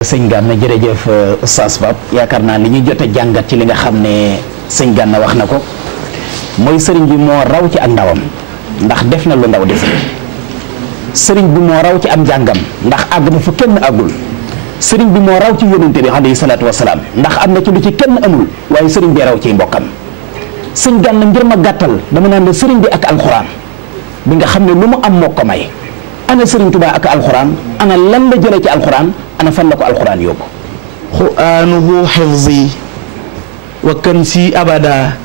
sëñ Gana jërëjëf Oustaz Pape yaakaar naa li ñu jot a jàngat ci li nga xam ne sëñ Gana wax na ko mooy sëriñ bi moo raw ci ak ndawam ndax def na lu ndaw def sëriñ bi moo raw ci am njàngam ndax àgg na fu kenn àggul sëriñ bi moo raw ci yonente bi alayhi salaatu wasalaam ndax am na ci lu ci kenn amul waaye sëriñ bi raw ci mbokkam sëñ Gana ngir ma gàttal dama naan la sëriñ bi ak alxuraan bi nga xam ne lu mu am moo ko may ana sëriñ Tuubaa ak alxuraan ana lan la jëlee ci alxuraan ana fan la ko alxuraan yóbbu qur'aanuhu xifzi wa kansi abada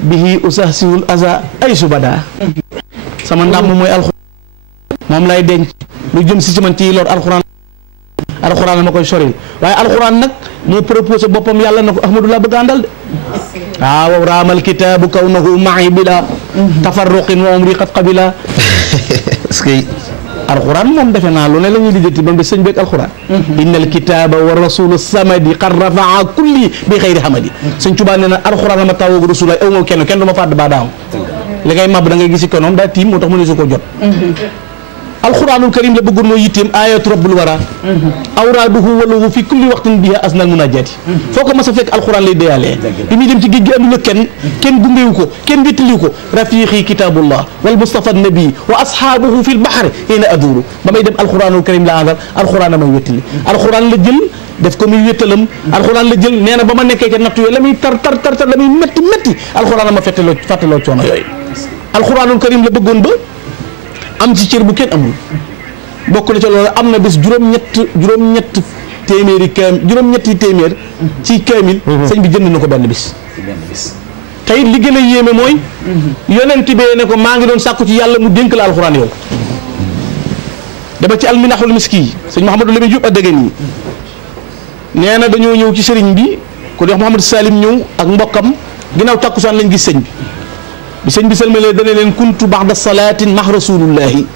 bihi usahsiwul aza ay subada sama ndàmm mooy alxuraan moom lay denc lu jëm si man ci lor alxuraan ma koy soril waaye alxuraan nag moo proposé boppam yàlla na ko ahmadu laa bëgg àndal de waaw raamal kitaabu kawnahu ma'i bila tafarruqin wa umri qad qabila est-ce que alxuraan moom defe naa lu ne la ñuy lijjanti ba mu des sëñ beeg alxuraan innal kitaaba wa rasulu samadi qad rafaa kulli bi xayri hamadi sëñ Tuubaa nee na alxuraan ma taw ak rasulaay aw ma kenn du ma fàdd baa daaw li ngay màbb da ngay gis konoom daa tiim moo tax mu ne su ko jot alxuraanul karim la bëggoon mooy yitteem ayatu rabbul wara awraaduhu walahu fi kulli waxtin biha asnal munajaati foo ko mas a fekk alxuraan lay déyalee bi muy dem ci géej gi amul kenn gungewu ko kenn wéttaliwu ko rafiqi kitabullah wal mustafa nabi wa ashaabuhu fi l bahri ina aduru ba may dem alxuraanul karim la àndal alxuraan a may wéttali alxuraan la jël def ko muy wéttalam alxuraan la jël nee na ba ma nekkee ca nattu yooyu la muy tar la muy métti alxuraan a ma fàttaloo coono yooyu alxuraanul karim la bëggoon ba am ci cër bu kenn amul bokk na ca loolu am na bis juróom-ñetti téeméer ci kaamil sëñ bi jënd na ko benn bis tey li gën a yéeme mooy yonent bee ne ko maa ngi doon sàkku ci yàlla mu dénk la alxuraan yow dama ci alminaxul miski yi sëñ Mouhamadou Lamine Diop a dégg nii nee na dañoo ñëw ci sëriñ bi ku di wax Mouhamadou Salim ñëw ak mbokkam ginnaaw tàkkusaan lañ gis sëñ bi sëñ bi salmalee dana leen kuntu baxda salaatin max rasulullahi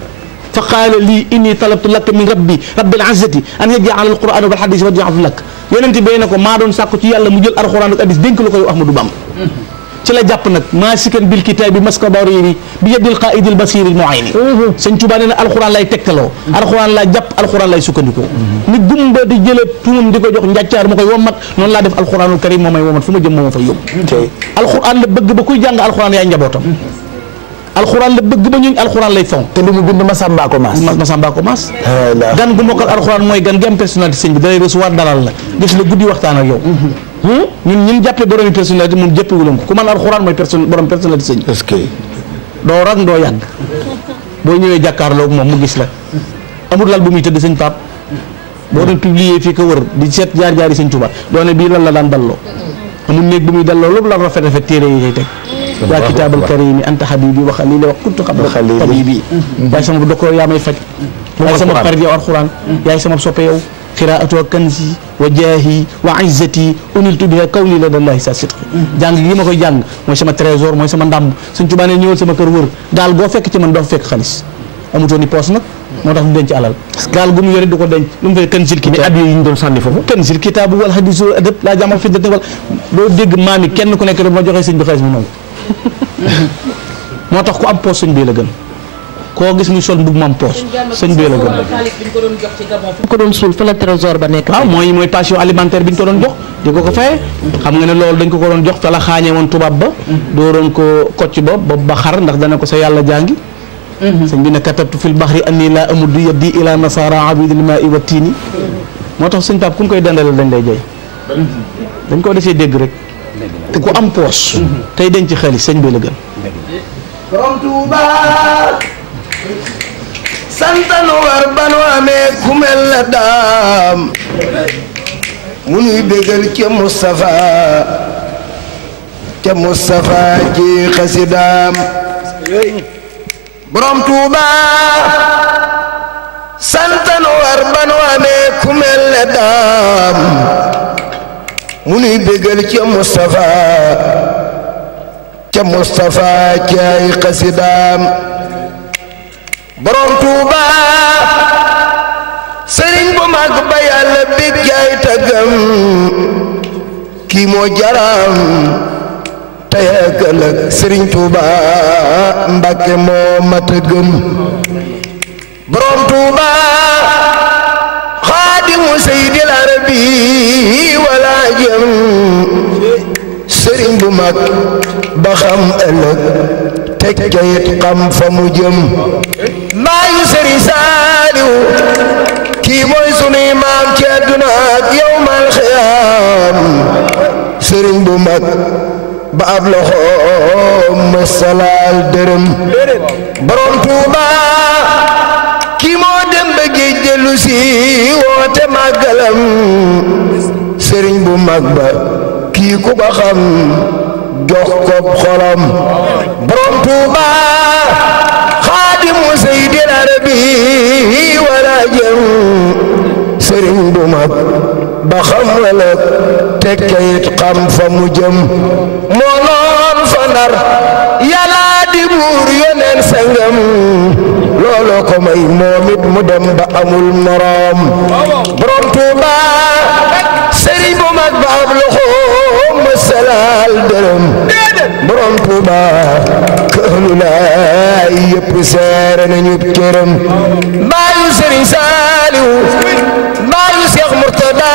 fa qaala lii inni talabtu laka min rabbil izzati an yaj'ala alqur'ana wal hadith waj'altu lak yonente bee ne ko maa doon sàkku ci yàlla mu jël alquran ak hadith dénk la ko yow Ahmadou Bamba ci la jàpp nag maasikan bil kitaabi maska dariri bi yadil qaa'idil basiril mu'ayni sëñ Tuubaa nee na alquran lay tegtaloo alquran laa jàpp alquran lay sukkandikoo ni gumba di jële tuum di ko jox njàccaar mu koy wommat noonu laa def alquranul karim moo may wommat fu ma jëm moo ma fay yóbbu alquran la bëgg ba kuy jàng alquran yaay njabootam alxuraan la bëgg ba ñuñ alxuraan lay fonk te lu mu bind Masamba ko maas gan gu mokkal alxuraan mooy gan gi am personnalité sëñ bi dalay recevoir dalal la gis la guddi waxtaan ak yow ñun jàppee boromi personnalité moom jëppewulam ko ku man alxuraan mooy borom personnalité sëñ bi est-ce que doo rag doo yàgg boo ñëwee jàkkaarloo moom mu gis la amul lal bu muy tëdd sëñ Pape boo doon publier fii ko wër di seet jaar-jaari sëñ Tuubaa doone bii lan la daan dalloo amul néeg bu muy dalloo lépp la rafet rafet téere yi teg yaa kitaabal karimi anta habibi wa xalili wa kuntu qabla tabibi yaay sama doktor yaa may faj yaay sama xarit yow alxuraan yaay sama soppe yow qiraatu wa kanzi wa jaahi wa izzati uniltu biha kawni la dallahi sa sidqi jàng gi ma koy jàng mooy sama trésor mooy sama ndàmb Sëñ Tuubaa ne ñëwal sama kër wër gaal goo fekk ci man doo fekk xaalis amutoon ni poos nag moo tax du denc alal gaal gu mu yore du ko denc lu mu fay kanzil kitaab addi yi ñu doon sànni foofu kanzil kitaabu wal hadiisu wal adab laa jàmm fiddati wala doo dégg maami kenn ku nekk ma joxee sëñ bi xaalis mu nangu moo tax ku am poos sëñ bee la gën koo gis muy sol mbub mu am poos sëñ bee la gën ko doon suul fa la trésor ba nekk waaw mooy pension alimentaire bi ñu ko doon jox di ko faye xam nga ne loolu dañ ko doon jox fa la xaañee woon tubaab ba dooroon ko kocc ba xar ndax dana ko sa yàlla jàngi sëñ bi ne katabtu fil bahri anni laa amuddu yaddi ila nasara abidil ma'i wa tiini moo tax sëñ Pape ku ñu koy dendale dañ lay jay dañ koo desee dégg rek te ku am poos tey denc xaalis sëñ bi la gën borom Tuuba santanu war banu amee ku mel la daam mu nuy bégal ca Moustapha ci xasidaam borom Tuuba santanu war banu amee ku mel la daam mu nuy bégal ca Moustapha ci ay xasidaam borom Tuuba sëriñ bu mag ba yàlla bég jaay tagam kii moo jaram tey ak ëllëg sëriñ Tuuba Mbàkke moo mata gëm borom Tuuba xaadimu Seydil Arabi mag ba xam ëllëg teg ca it xam fa mu jëm baayu Sëriñ Saaliw kii mooy sunuy maam ci àdduna ak yawmal xiyaam sëriñ bu mag ba ab loxoom mësalaal dërëm borom Tuuba kii moo dem ba géej dellu si woote màggalam sëriñ bu mag ba kii ku ko xam jox ko xolam borom Tuuba xaadimu Seydil Arabi wala jëm sëriñ bu mag ba xam wala tekke it xam fa mu jëm moo noon fa Ndar Yàlla di buur yoneen sangam looloo ko may moom it mu dem ba amul moroom borom Tuuba sëriñ bu mag ba ab loxoom mësalaal dërëm borom Tuuba këhlu laay yëpp seere nañu cëram baayu Sëriñ Saaliw baayu Seex Murtada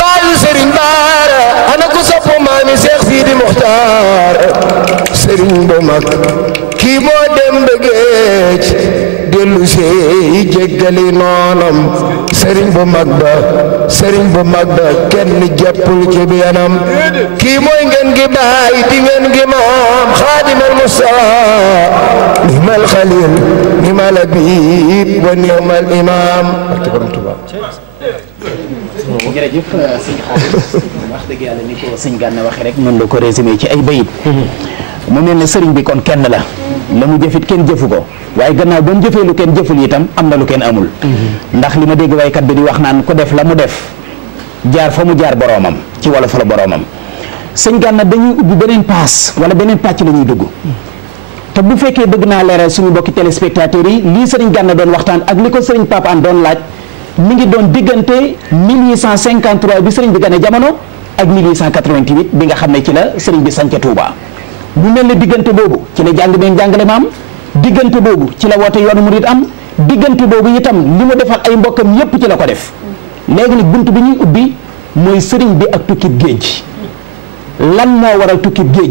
baayu Sëriñ Baara ana ko sopp maami Seex Sidi Muxtaar sëriñ bu mag kii moo dem ba géej dellu see jéggali noonam sëriñ bu mag ba kenn jàppul ci biyanam kii mooy ngeen gi baay di ngeen gi maam xaadimal Mustafa nimal xalil nimal abib wa nimal imam jërëjëf sëñ Xaadim wax dëgg yàlla ni ko sëñ Gana waxee rek noonu la ko résumé ci ay bayit mu mel ne sëriñ bi kon kenn la mu jëfit kenn jëfu ko waaye gannaaw ba mu jëfee lu kenn jëful itam am na lu kenn amul ndax li ma dégg waykat bi di wax naan ku def la mu def jaar fa mu jaar boroomam ci wolof la boroomam sëñ Gana dañuy ubbi beneen paas wala beneen pàcc la ñuy dugg te bu fekkee bëgg naa leeral suñu bokki téléspectateurs yi lii sëriñ Gana doon waxtaan ak li ko sëriñ Pape Hann doon laaj mi ngi doon diggante 1853 bi sëriñ bi gane jamono ak 1888 bi nga xam ne ci la sëriñ bi sanca Touba mu mel ne diggante boobu ci la jàng meen jàngale ma am diggante boobu ci la woote yoonu murid am diggante boobu itam li mu defal ay mbokkam yépp ci la ko def léegi nag bunt bi ñuy ubbi mooy sëriñ bi ak tukkib géej lan moo waral tukkib géej